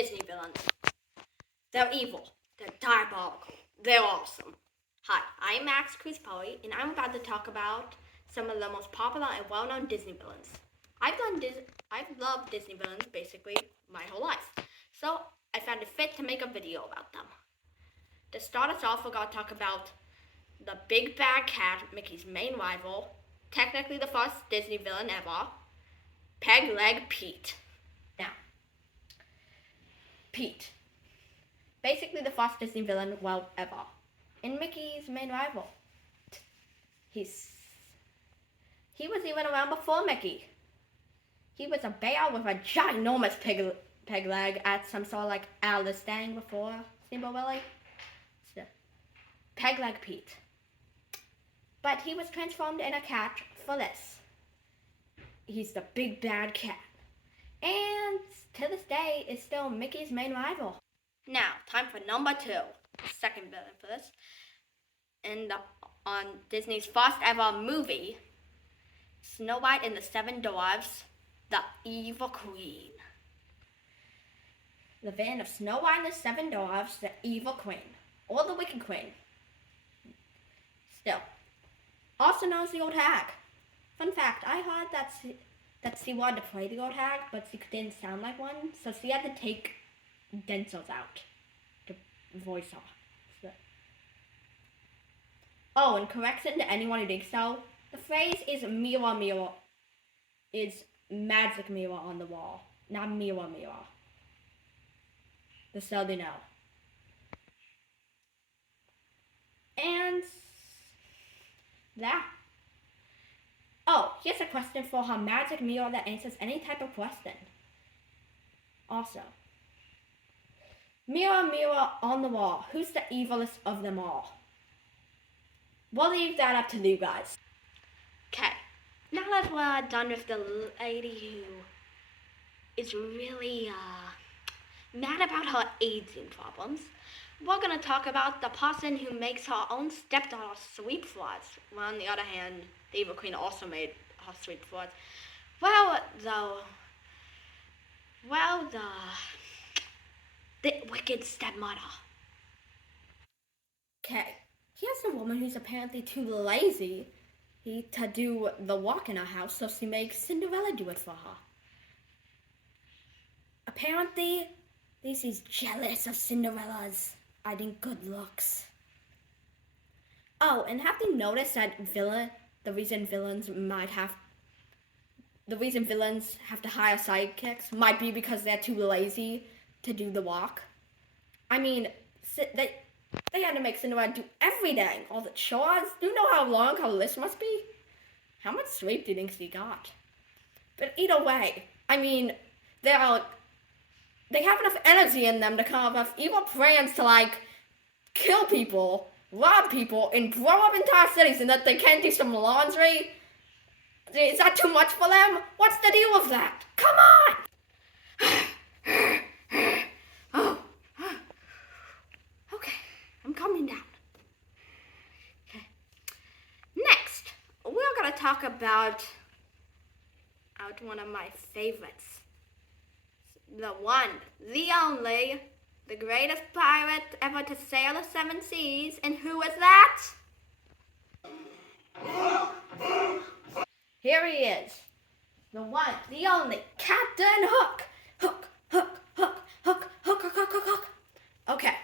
Disney villains. They're evil. They're diabolical. They're awesome. Hi, I'm Max Crispoli, and I'm about to talk about some of the most popular and well-known Disney villains. I've loved Disney villains basically my whole life, so I found it fit to make a video about them. To start us off, we're going to talk about the big bad cat, Mickey's main rival, technically the first Disney villain ever, Peg Leg Pete. Now, Pete, basically the first Disney villain ever, and Mickey's main rival. He was even around before Mickey. He was a bear with a ginormous peg leg at some sort of like Alice thing before Steamboat Willie. So, Peg Leg Pete. But he was transformed in a cat for this. He's the big bad cat. And to this day is still Mickey's main rival. Now, time for number 2. Second villain for this. On Disney's first ever movie, Snow White and the Seven Dwarfs, the Evil Queen. The villain of Snow White and the Seven Dwarfs, the Evil Queen, or the Wicked Queen. Still, also known as the Old Hag. Fun fact, I heard that she wanted to play the Old Hag, but she didn't sound like one, so she had to take dentals out to voice her. So. Oh, and correction to anyone who thinks so, the phrase is mirror mirror, is magic mirror on the wall, not mirror mirror. Just so they know. And that. Oh, here's a question for her magic mirror that answers any type of question. Also, mirror, mirror on the wall, who's the evilest of them all? We'll leave that up to you guys. Okay, now that we're done with the lady who is really mad about her aging problems, we're going to talk about the person who makes her own stepdaughter sweep for us. Well, on the other hand, the Evil Queen also made her sweep for us. The wicked stepmother. Okay, here's a woman who's apparently too lazy to do the walk in her house, so she makes Cinderella do it for her. Apparently, she's jealous of Cinderella's, I think, good looks. Oh, and have you noticed that the reason villains have to hire sidekicks might be because they're too lazy to do the walk? I mean, they had to make Cinderella do everything, all the chores. Do you know how long her list must be? How much sleep do you think she got? But either way, I mean, they have enough energy in them to come up with evil plans to, like, kill people, rob people, and blow up entire cities, and that they can't do some laundry? Is that too much for them? What's the deal with that? Come on! Okay, I'm calming down. Okay. Next, we're going to talk about one of my favorites. The one, the only, the greatest pirate ever to sail the 7 seas, and who is that? Here he is, the one, the only, Captain Hook. Hook, Hook, Hook, Hook, Hook, Hook, Hook, Hook, Hook. Okay,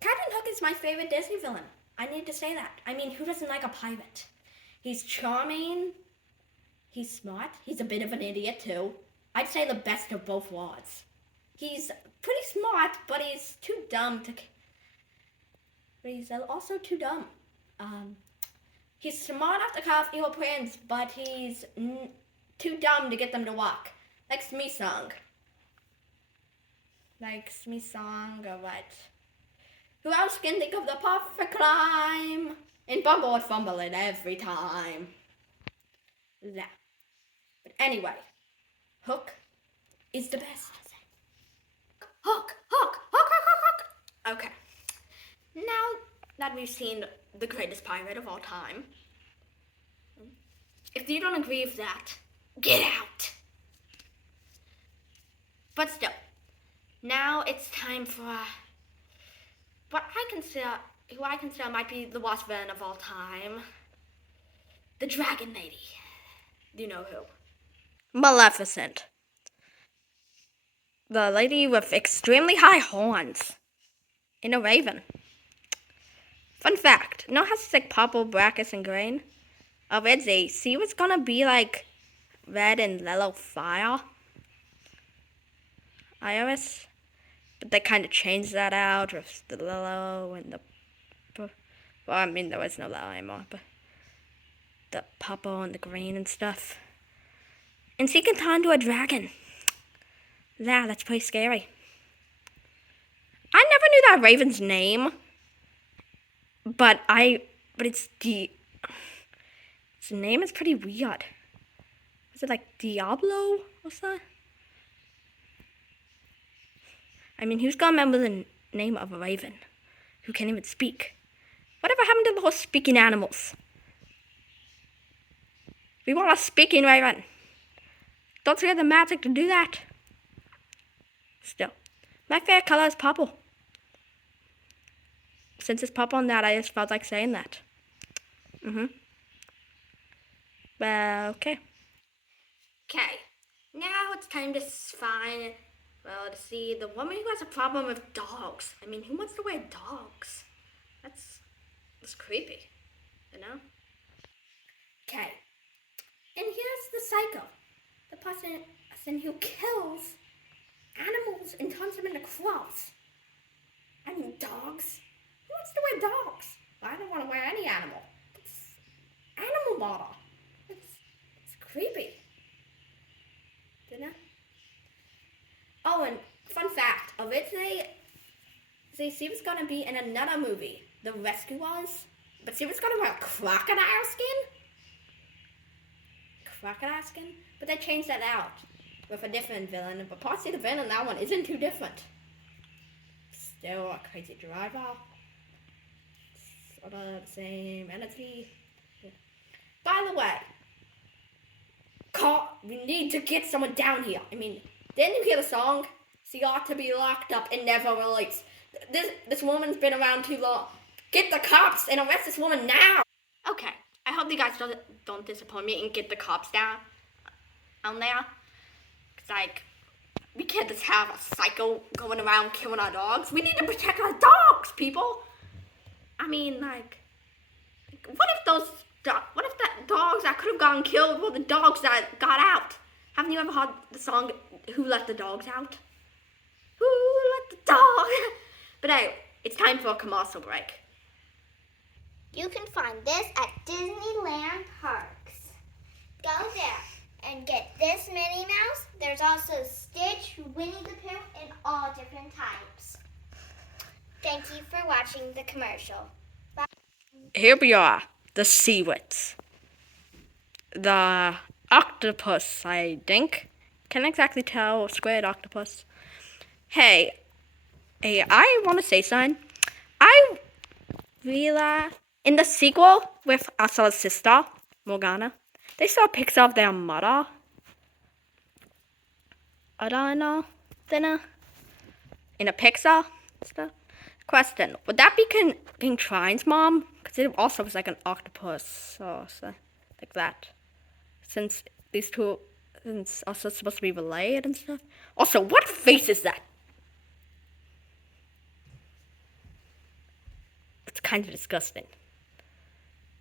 Captain Hook is my favorite Disney villain. I need to say that. I mean, who doesn't like a pirate? He's charming, he's smart, he's a bit of an idiot too. I'd say the best of both worlds. He's pretty smart, but he's too dumb to... But he's also too dumb. He's smart enough to carve evil plans, but he's too dumb to get them to work. Like Smee Song. Or what? Who else can think of the perfect climb? And Bumble would fumble it every time. That. But anyway, Hook is the best. Hook, Hook, Hook, Hook, Hook, Hook. Okay. Now that we've seen the greatest pirate of all time, if you don't agree with that, get out. But still, Now it's time for what who I consider might be the worst villain of all time, the Dragon Lady. Do you know who? Maleficent. The lady with extremely high horns. And a raven. Fun fact, you know how it's like purple, brackish, and green? Originally, she was gonna be like red and yellow fire. Iris. But they kind of changed that out with the yellow and the... Well, I mean, there was no yellow anymore, but the purple and the green and stuff. And she can turn into a dragon. Yeah, that's pretty scary. I never knew that raven's name, but its name is pretty weird. Is it like Diablo or something? I mean, who's gonna remember the name of a raven who can't even speak? Whatever happened to the whole speaking animals? We want a speaking raven. Don't forget the magic to do that. Still, my favorite color is purple. Since it's purple on that, I just felt like saying that. Well, okay. Okay, now it's time to find, to see the woman who has a problem with dogs. I mean, who wants to wear dogs? That's creepy, you know? Okay, and here's the psycho. The person who kills animals and turns them into crows. I mean, dogs. Who wants to wear dogs? I don't want to wear any animal. It's animal murder. It's creepy. You know? Oh, and fun fact, originally, she was gonna be in another movie, The Rescuers, but she was gonna wear crocodile skin, but they changed that out with a different villain, but possibly the villain in that one isn't too different. Still a crazy driver, sort of the same energy. Yeah. By the way, we need to get someone down here. I mean, didn't you hear the song? She ought to be locked up and never released. This woman's been around too long. Get the cops and arrest this woman now. Okay, I hope you guys don't disappoint me and get the cops down there. Cause like, we can't just have a psycho going around killing our dogs. We need to protect our dogs, people. I mean, like, what if that dogs that could have gotten killed were the dogs that got out? Haven't you ever heard the song, Who Let the Dogs Out? Who let the dog? But anyway, it's time for a commercial break. You can find this at Disneyland Parks. Go there and get this Minnie Mouse. There's also Stitch, Winnie the Pooh, and all different types. Thank you for watching the commercial. Bye. Here we are, the seawards. The octopus, I think. Can't exactly tell. Squared octopus. Hey, I want to say something. I realized in the sequel with Ursula's sister, Morgana, they saw a picture of their mother. I don't know. In a picture stuff. Question: would that be King Trine's mom? Because it also was like an octopus or so, like that. Since these two, since also supposed to be related and stuff. Also, what face is that? It's kind of disgusting.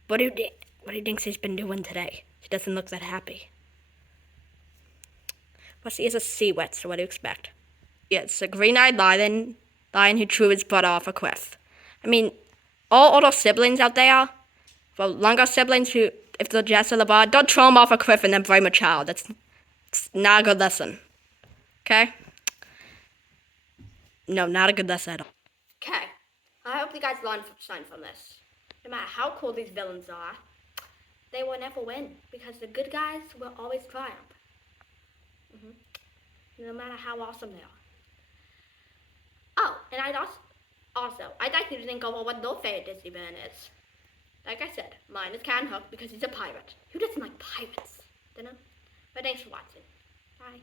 What do you think she's been doing today? She doesn't look that happy. Well, she is a seawet, so what do you expect? Yeah, it's a green-eyed lion who threw his brother off a cliff. I mean, all older siblings out there, well, younger siblings who, if they're just a bar, don't throw them off a cliff and then blame a child. It's not a good lesson. Okay? No, not a good lesson at all. Okay. I hope you guys learned something from this. No matter how cool these villains are, they will never win because the good guys will always triumph. No matter how awesome they are. Oh, and I'd like you to think over what your favorite Disney villain is. Like I said, mine is Captain Hook because he's a pirate. Who doesn't like pirates? Dunno? But thanks for watching. Bye.